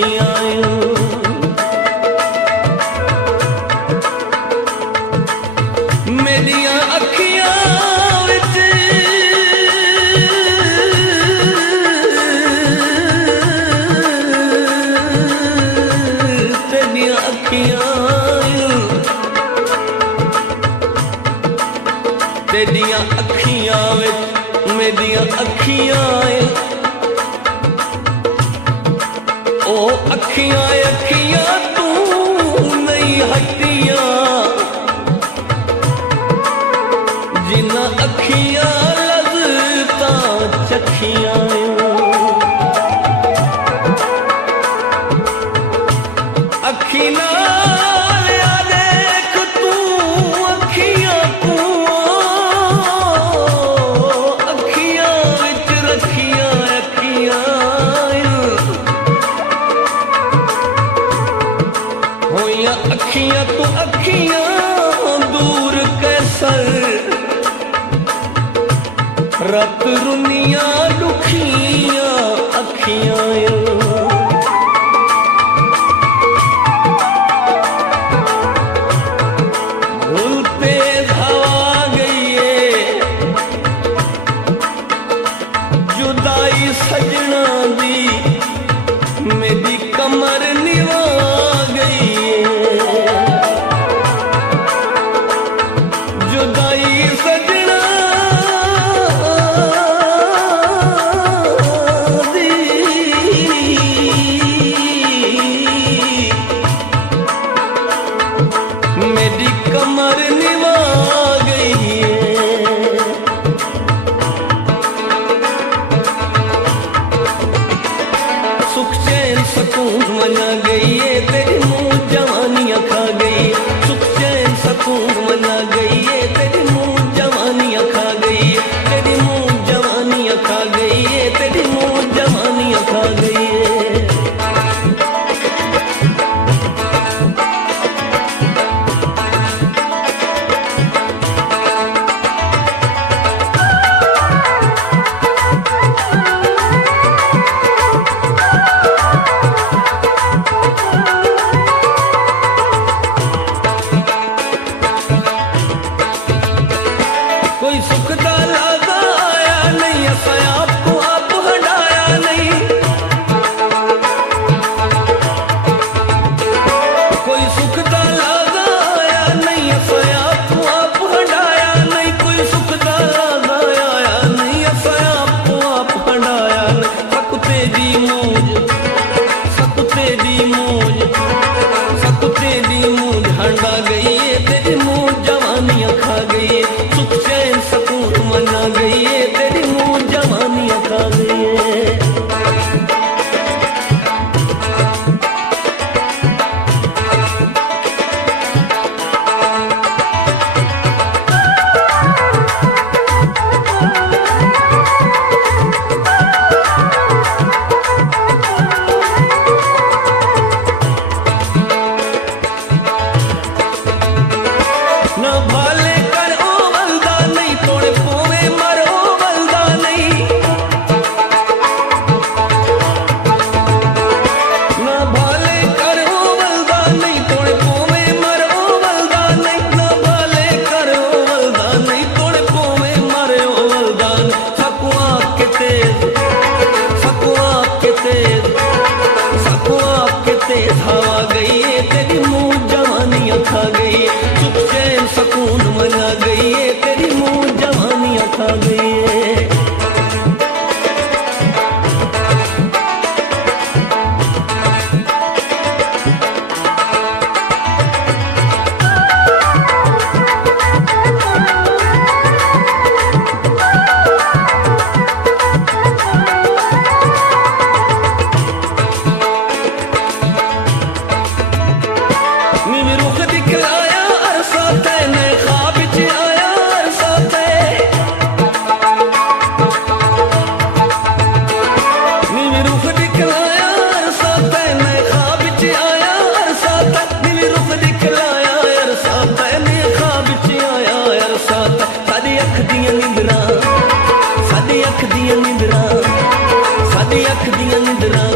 अखियां मेरिया अखियां विच तेरिया अखियां तेरिया अखियां विच मेरिया अखियां ओ अखियां अखियां तू नहीं हटिया जिन्ना अखियां लज़ता चखियां अखी नाल आ देख तू अखियां तू अखियां विच रखियां अखियां होइया अखियां तू अखियां दूर कैसर रत रुनिया दुखियां अखियां भूलते हवा गई जुदाई सजना दी मेरी कमर निवा गई जुदाई सजना मेरी कमर निवा गई सुख चैन सकून मना गई तेरी मुँह जवानियाँ खा गई सुख चैन सकून मना गई तेरी मुँह जवानियाँ खा गई तेरी मुँह जवानियाँ खा गई तेरी मुँह जवानियाँ खा गई कोई सुख दा लागा आया नहीं असा आपको आप हटाया नहीं कोई सुख दा लागा आया नहीं असा आपको आप हटाया नहीं कोई सुख दा लागा आया नहीं असा आपको आप हटाया नहीं सकते दी मौज हंडा गई तेरी मुँह जवानियाँ खा गई सुख चैन सकून मना गई तेरी मुँह जवानियाँ खा गई न भाले कर ओ वल्दा नहीं तोड़े पोवे मर ओ वल्दा नहीं न भाले कर ओ वल्दा नहीं तोड़े पोवे मर ओ वल्दा नहीं न भाले कर ओ वल्दा नहीं तोड़े पोवे मर ओ वल्दा सकुआ के तेज हवा गई तेरी मुँह जवानियाँ खा गई सुख चैन सकून मना गई तेरी मुँह जवानियाँ खा गई साडी अख दियां निंदरां